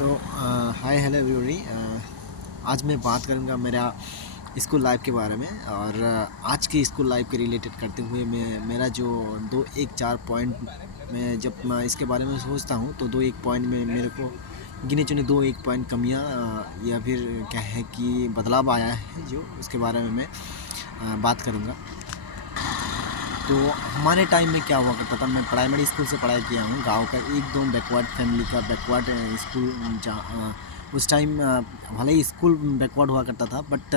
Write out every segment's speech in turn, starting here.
Hi hello everybody. आज मैं बात करूँगा मेरा स्कूल लाइफ के बारे में और आज के स्कूल लाइफ के रिलेटेड करते हुए मैं मेरा जो दो एक चार पॉइंट में जब मैं इसके बारे में सोचता हूँ तो दो एक पॉइंट में मेरे को गिने चुने दो एक पॉइंट कमियाँ या फिर क्या है कि बदलाव आया है जो उसके बारे में मैं बात करूँगा। तो हमारे टाइम में क्या हुआ करता था, मैं प्राइमरी स्कूल से पढ़ाई किया हूँ, गांव का एकदम बैकवर्ड फैमिली का बैकवर्ड स्कूल। जहाँ उस टाइम भले ही स्कूल बैकवर्ड हुआ करता था बट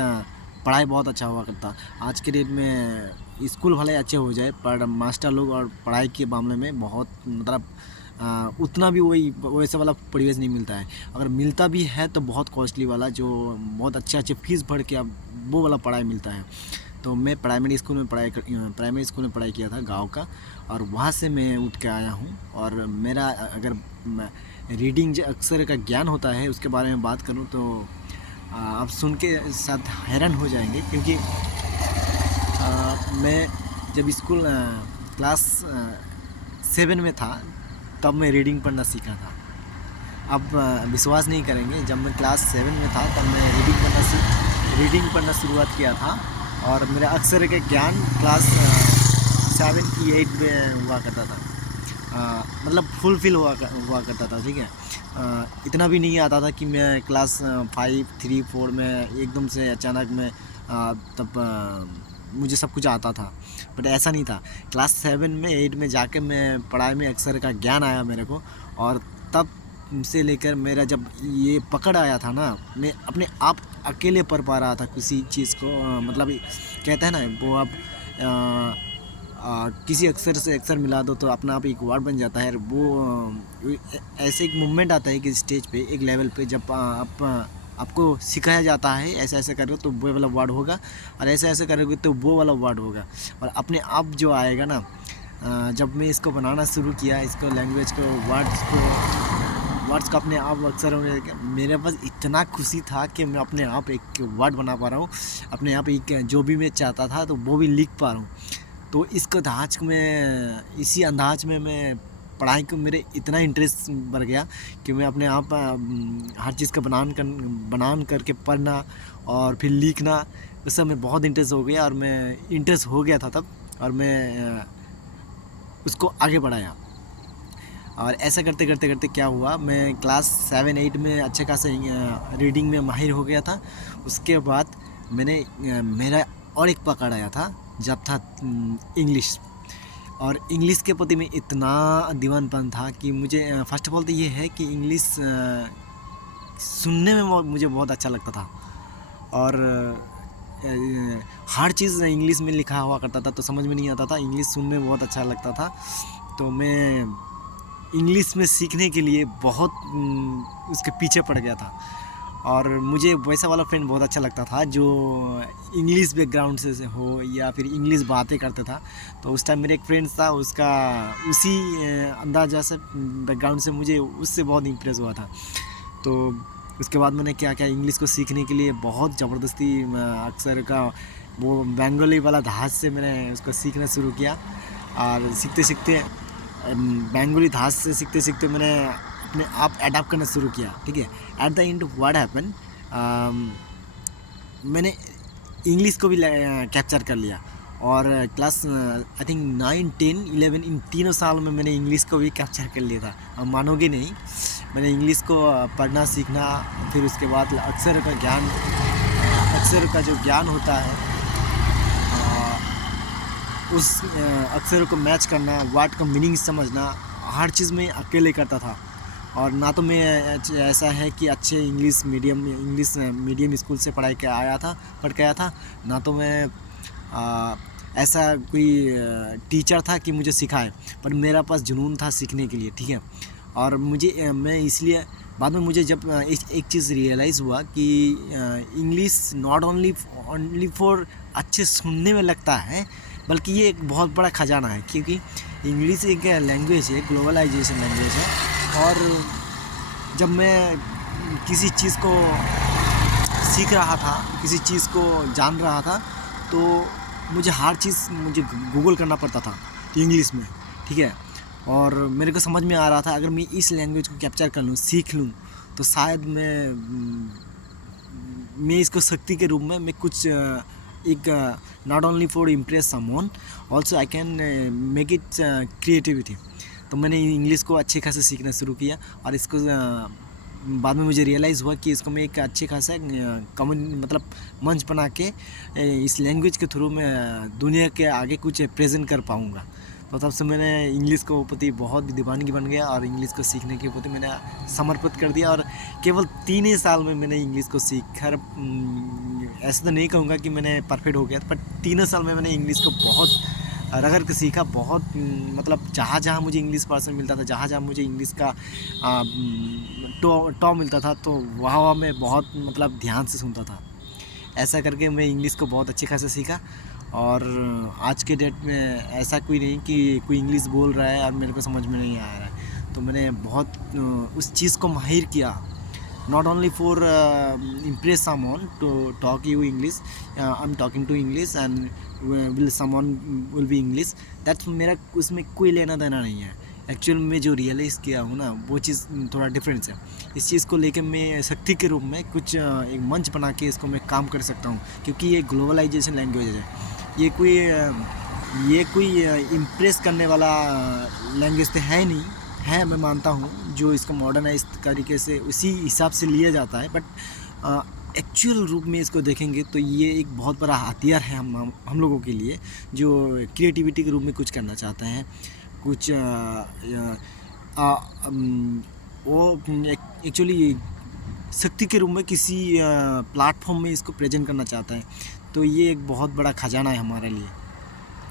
पढ़ाई बहुत अच्छा हुआ करता। आज के डेट में स्कूल भले अच्छे हो जाए पर मास्टर लोग और पढ़ाई के मामले में बहुत मतलब उतना भी वही वैसे वाला परिवेश नहीं मिलता है। अगर मिलता भी है तो बहुत कॉस्टली वाला, जो बहुत अच्छे फीस भर के अब वो वाला पढ़ाई मिलता है। तो मैं प्राइमरी स्कूल में पढ़ाई किया था गांव का, और वहाँ से मैं उठ के आया हूँ। और मेरा अगर रीडिंग जो अक्सर का ज्ञान होता है उसके बारे में बात करूँ तो आप सुन के साथ हैरान हो जाएंगे, क्योंकि मैं जब स्कूल क्लास 7 में था तब मैं रीडिंग पढ़ना सीखा था। अब विश्वास नहीं करेंगे, जब मैं क्लास 7 में था तब मैं रीडिंग पढ़ना शुरुआत किया था। और मेरा अक्सर का ज्ञान क्लास 7 की 8 में हुआ करता था, मतलब फुलफिल हुआ करता था। ठीक है, इतना भी नहीं आता था कि मैं क्लास 5, 3, 4 में एकदम से अचानक में तब मुझे सब कुछ आता था, बट ऐसा नहीं था। क्लास 7 में 8 में जाके मैं पढ़ाई में अक्सर का ज्ञान आया मेरे को, और तब से लेकर मेरा जब ये पकड़ आया था ना, मैं अपने आप अकेले पढ़ पा रहा था किसी चीज़ को। मतलब कहते हैं ना वो आप किसी अक्षर से अक्षर मिला दो तो अपना आप एक वर्ड बन जाता है। वो ऐसे एक मूवमेंट आता है कि स्टेज पे एक लेवल पे जब आपको सिखाया जाता है ऐसा ऐसा करो तो वो वाला वर्ड होगा, और ऐसे ऐसे करोगे तो वो वाला वर्ड होगा, और अपने आप जो आएगा ना। जब मैं इसको बनाना शुरू किया, इसको लैंग्वेज को वर्ड्स का अपने आप अक्सर मेरे पास इतना खुशी था कि मैं अपने आप एक वर्ड बना पा रहा हूँ, अपने आप एक जो भी मैं चाहता था तो वो भी लिख पा रहा हूँ। तो इसको इसी अंदाज में मैं पढ़ाई को मेरे इतना इंटरेस्ट बढ़ गया कि मैं अपने आप हर चीज़ का बनान करके पढ़ना और फिर लिखना, उस सब में बहुत इंटरेस्ट हो गया। और मैं इंटरेस्ट हो गया था तब, और मैं उसको आगे बढ़ाया। और ऐसा करते करते करते क्या हुआ, मैं क्लास 7, 8 में अच्छे खासे रीडिंग में माहिर हो गया था। उसके बाद मेरा और एक पकड़ आया था जब था इंग्लिश। और इंग्लिश के प्रति में इतना दीवानपन था कि मुझे फर्स्ट ऑफ ऑल तो ये है कि इंग्लिश सुनने में मुझे बहुत अच्छा लगता था, और हर चीज़ इंग्लिश में लिखा हुआ करता था तो समझ में नहीं आता था। इंग्लिश सुनने में बहुत अच्छा लगता था, तो मैं इंग्लिश में सीखने के लिए बहुत उसके पीछे पड़ गया था। और मुझे वैसा वाला फ्रेंड बहुत अच्छा लगता था जो इंग्लिश बैकग्राउंड से हो या फिर इंग्लिश बातें करता था। तो उस टाइम मेरे एक फ्रेंड था, उसका उसी अंदाजा से बैकग्राउंड से मुझे उससे बहुत इम्प्रेस हुआ था। तो उसके बाद मैंने क्या क्या इंग्लिश को सीखने के लिए बहुत ज़बरदस्ती अक्सर का वो बंगाली वाला धास से मैंने उसको सीखना शुरू किया। और सीखते सीखते बंगाली धास से सीखते सीखते मैंने अपने आप अडाप्ट करना शुरू किया। ठीक है, at the end what happen, मैंने इंग्लिश को भी कैप्चर कर लिया। और क्लास आई थिंक 9, 10, 11 इन तीनों साल में मैंने इंग्लिश को भी कैप्चर कर लिया था। आप मानोगे नहीं, मैंने इंग्लिश को पढ़ना सीखना, फिर उसके बाद अक्षर का जो ज्ञान होता है उस अक्षर को मैच करना, वर्ड का मीनिंग समझना, हर चीज़ में अकेले करता था। और ना तो मैं ऐसा है कि अच्छे इंग्लिश मीडियम स्कूल से पढ़ के आया था, ना तो मैं ऐसा कोई टीचर था कि मुझे सिखाए, पर मेरा पास जुनून था सीखने के लिए। ठीक है, और मैं इसलिए बाद में मुझे जब एक चीज़ रियलाइज़ हुआ कि इंग्लिश नॉट ओनली फॉर अच्छे सुनने में लगता है, बल्कि ये एक बहुत बड़ा खजाना है, क्योंकि इंग्लिश एक लैंग्वेज है, ग्लोबलाइजेशन लैंग्वेज है। और जब मैं किसी चीज़ को सीख रहा था, किसी चीज़ को जान रहा था, तो मुझे हर चीज़ गूगल करना पड़ता था इंग्लिश में। ठीक है, और मेरे को समझ में आ रहा था अगर मैं इस लैंग्वेज को कैप्चर कर लूँ, सीख लूँ, तो शायद मैं इसको शक्ति के रूप में मैं कुछ एक not only for impress someone, also I can make it creativity. तो मैंने इंग्लिश को अच्छे खासे सीखना शुरू किया और इसको बाद में मुझे रियलाइज़ हुआ कि इसको मैं एक अच्छे खासा मतलब मंच बना के इस लैंग्वेज के थ्रू मैं दुनिया के आगे कुछ प्रेजेंट कर पाऊँगा। तो तब से मैंने इंग्लिश को प्रति बहुत दीवानगी बन गया और इंग्लिश को सीखने के प्रति मैंने समर्पित कर दिया। और केवल 3 ही साल में मैंने इंग्लिश को सीखकर ऐसा तो नहीं कहूँगा कि मैंने परफेक्ट हो गया, पर 3 साल में मैंने इंग्लिश को बहुत रगड़ के सीखा। बहुत मतलब जहाँ जहाँ मुझे इंग्लिश पर्सन मिलता था, जहाँ जहाँ मुझे इंग्लिश का टॉप मिलता था, तो वहाँ मैं बहुत मतलब ध्यान से सुनता था। ऐसा करके मैं इंग्लिश को बहुत अच्छे खासे सीखा। और आज के डेट में ऐसा कोई नहीं कि कोई इंग्लिश बोल रहा है और मेरे को समझ में नहीं आ रहा है। तो मैंने बहुत उस चीज़ को माहिर किया, not only for impress someone to talk you English, I'm talking to English and will someone will be English, that's मेरा उसमें कोई लेना देना नहीं है। एक्चुअल में जो रियलाइज़ किया हूँ ना, वो चीज़ थोड़ा डिफरेंस है। इस चीज़ को लेके मैं शक्ति के रूप में कुछ एक मंच बना के इसको मैं काम कर सकता हूँ, क्योंकि ये ग्लोबलाइजेशन लैंग्वेज है। ये कोई इम्प्रेस करने वाला लैंग्वेज तो है नहीं है, मैं मानता हूँ, जो इसको मॉडर्नाइज तरीके से उसी हिसाब से लिया जाता है। बट एक्चुअल रूप में इसको देखेंगे तो ये एक बहुत बड़ा हथियार है हम लोगों के लिए, जो क्रिएटिविटी के रूप में कुछ करना चाहते हैं, कुछ वो एक्चुअली शक्ति के रूप में किसी प्लेटफॉर्म में इसको प्रेजेंट करना चाहता है। तो ये एक बहुत बड़ा खजाना है हमारे लिए।